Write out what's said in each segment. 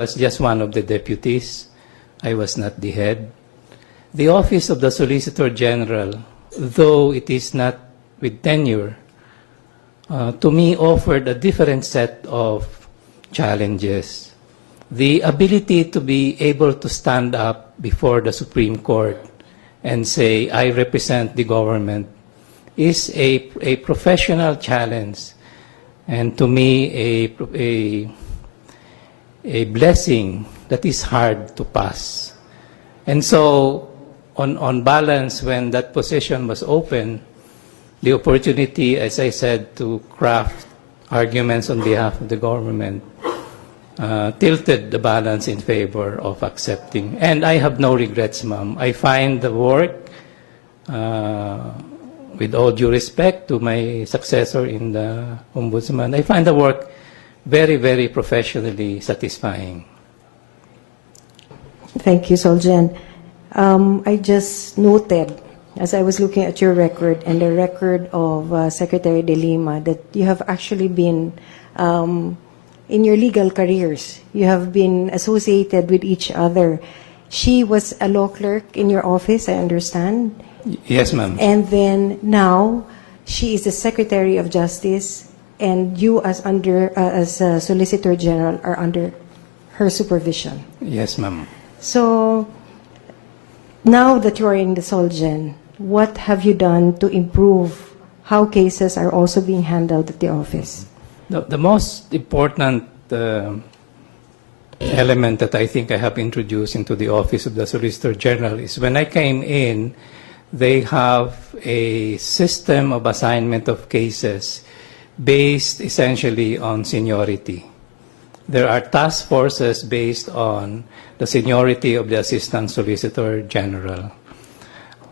was just one of the deputies. I was not the head. The office of the Solicitor General, though it is not with tenure, to me offered a different set of challenges. The ability to be able to stand up before the Supreme Court and say, I represent the government, is a professional challenge, and to me a blessing that is hard to pass. And so on balance, when that position was open, the opportunity, as I said, to craft arguments on behalf of the government tilted the balance in favor of accepting. And I have no regrets, ma'am. I find the work, with all due respect to my successor in the Ombudsman, I find the work very, very professionally satisfying. Thank you, Solgen. I just noted, as I was looking at your record and the record of Secretary De Lima, that you have actually been, in your legal careers, you have been associated with each other. She was a law clerk in your office, I understand? Yes, ma'am. And then now, she is the Secretary of Justice, and you as Solicitor General are under her supervision. Yes, ma'am. So, now that you are in the Solgen, what have you done to improve how cases are also being handled at the office? The most important element that I think I have introduced into the Office of the Solicitor General is when I came in, they have a system of assignment of cases based essentially on seniority. There are task forces based on the seniority of the Assistant Solicitor General.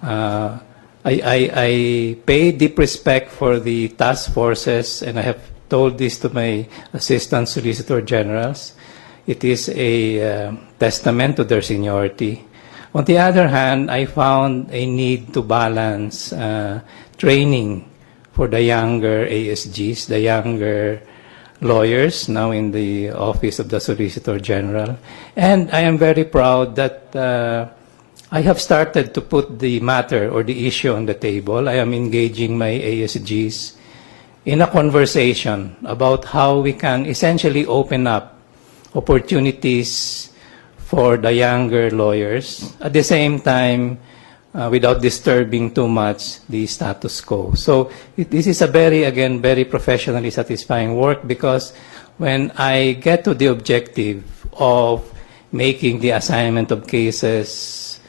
I pay deep respect for the task forces, and I have told this to my Assistant Solicitor Generals. It is a testament to their seniority. On the other hand, I found a need to balance training for the younger ASGs, the younger lawyers now in the Office of the Solicitor General. And I am very proud that I have started to put the matter or the issue on the table. I am engaging my ASGs in a conversation about how we can essentially open up opportunities for the younger lawyers, at the same time, without disturbing too much the status quo. So this is a very professionally satisfying work, because when I get to the objective of making the assignment of cases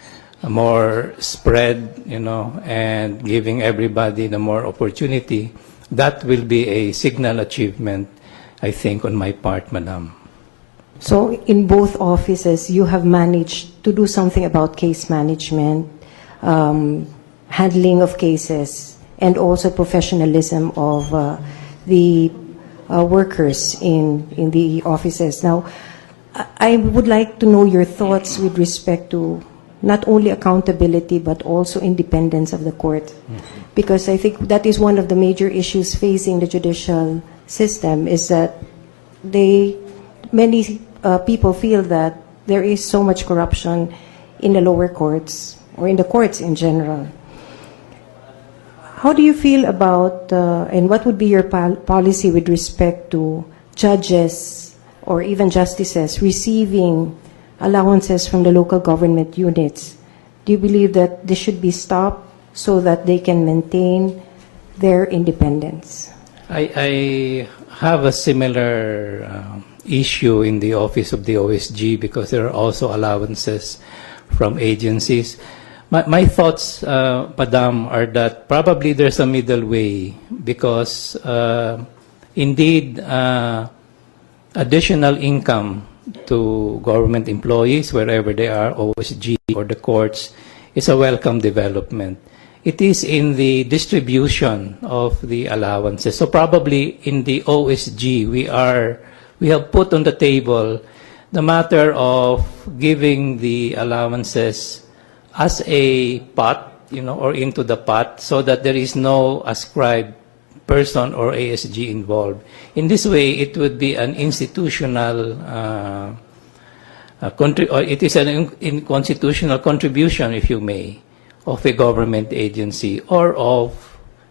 more spread, and giving everybody the more opportunity, that will be a signal achievement, I think, on my part, Madam. So in both offices, you have managed to do something about case management, handling of cases, and also professionalism of the workers in the offices. Now, I would like to know your thoughts with respect to not only accountability but also independence of the court, because I think that is one of the major issues facing the judicial system, is that many people feel that there is so much corruption in the lower courts or in the courts in general. How do you feel about, and what would be your policy with respect to judges or even justices receiving allowances from the local government units? Do you believe that this should be stopped so that they can maintain their independence? I have a similar issue in the office of the OSG, because there are also allowances from agencies. My thoughts, Madam, are that probably there's a middle way, because indeed additional income to government employees, wherever they are, OSG or the courts, is a welcome development. It is in the distribution of the allowances. So probably in the OSG, we have put on the table the matter of giving the allowances as a pot, or into the pot, so that there is no ascribed person or ASG involved. In this way, it would be an institutional or it is an inconstitutional contribution, if you may, of a government agency or of,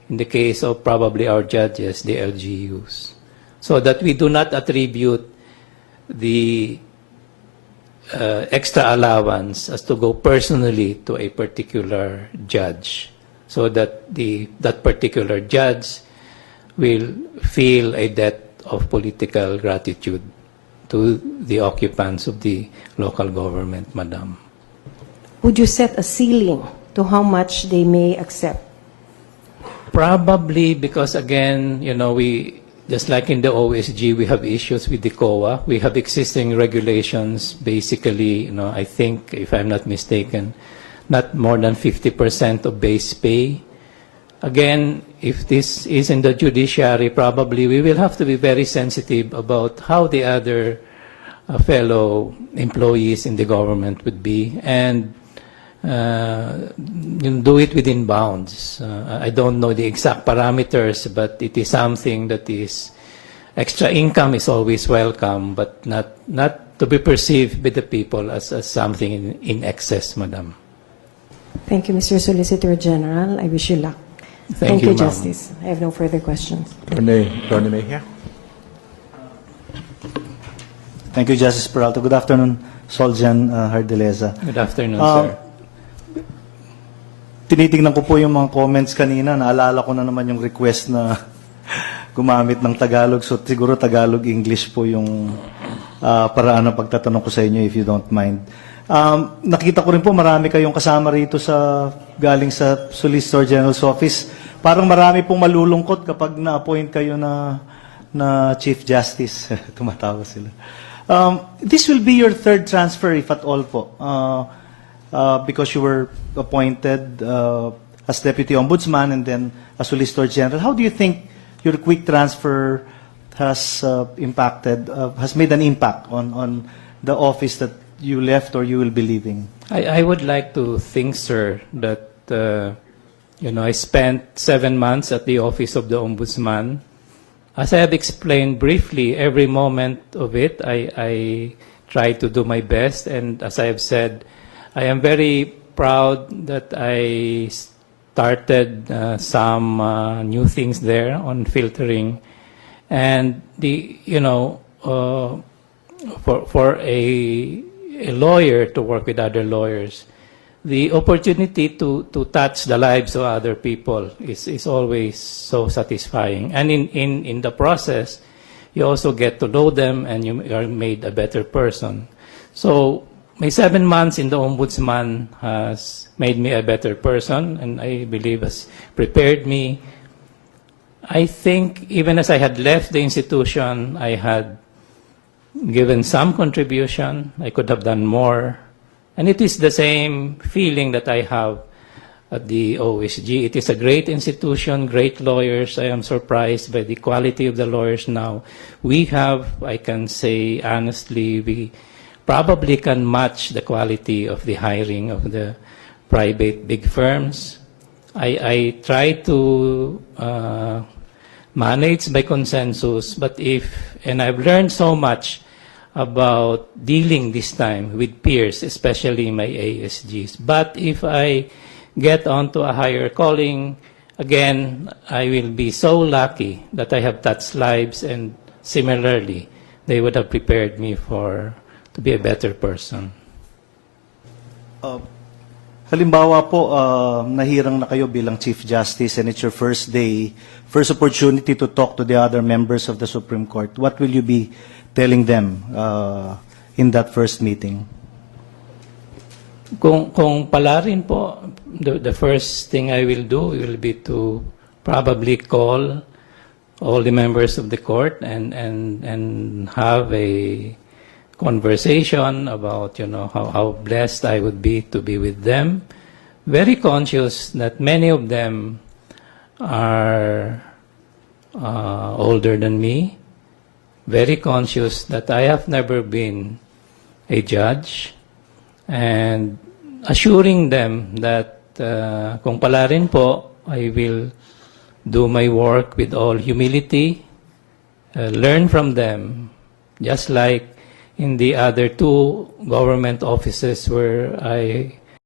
in the case of probably our judges, the LGUs, so that we do not attribute the extra allowance as to go personally to a particular judge, so that that particular judge will feel a debt of political gratitude to the occupants of the local government, Madam. Would you set a ceiling to how much they may accept? Probably because, again, we, just like in the OSG, we have issues with the COA. We have existing regulations, basically, I think, if I'm not mistaken, not more than 50% of base pay. Again, if this is in the judiciary, probably we will have to be very sensitive about how the other fellow employees in the government would be, and do it within bounds. I don't know the exact parameters, but it is something that is extra income is always welcome, but not to be perceived by the people as something in excess, Madam. Thank you, Mr. Solicitor General. I wish you luck. Thank you, ma'am. Justice. I have no further questions. Attorney Mejia. Thank you, Justice Peralta. Good afternoon, Soljan Jardeleza. Good afternoon, sir. Tinitingnan ko po yung mga comments kanina. Naalala ko na naman yung request na gumamit ng Tagalog. So siguro Tagalog-English po yung paraan ng pagtatanong ko sa inyo, if you don't mind. Nakita ko rin po marami kayong kasama rito galing sa Solicitor General's Office. Parang marami pong malulungkot kapag na-appoint kayo na Chief Justice. Tumatawa sila. This will be your third transfer, if at all po, because you were appointed as Deputy Ombudsman and then as Solicitor General. How do you think your quick transfer has has made an impact on the office that you left or you will be leaving? I would like to think, sir, that I spent 7 months at the office of the Ombudsman. As I have explained briefly, every moment of it, I try to do my best. And as I have said, I am very proud that I started some new things there on filtering. And for a lawyer to work with other lawyers, the opportunity to touch the lives of other people is always so satisfying. And in the process, you also get to know them and you are made a better person. So my 7 months in the Ombudsman has made me a better person, and I believe has prepared me. I think even as I had left the institution, I had given some contribution. I could have done more. And it is the same feeling that I have at the OSG. It is a great institution, great lawyers. I am surprised by the quality of the lawyers now. We have, I can say honestly, we probably can match the quality of the hiring of the private big firms. I try to manage by consensus, but and I've learned so much about dealing this time with peers, especially my ASGs. But if I get onto a higher calling, again, I will be so lucky that I have touched lives, and similarly, they would have prepared me to be a better person. Halimbawa po, nahirang na kayo bilang Chief Justice and it's your first day, first opportunity to talk to the other members of the Supreme Court. What will you be telling them in that first meeting? Kung pala rin po, the first thing I will do will be to probably call all the members of the court and have a conversation about how blessed I would be to be with them. Very conscious that many of them are older than me. Very conscious that I have never been a judge, and assuring them that kung pala rin po, I will do my work with all humility, learn from them, just like in the other two government offices where I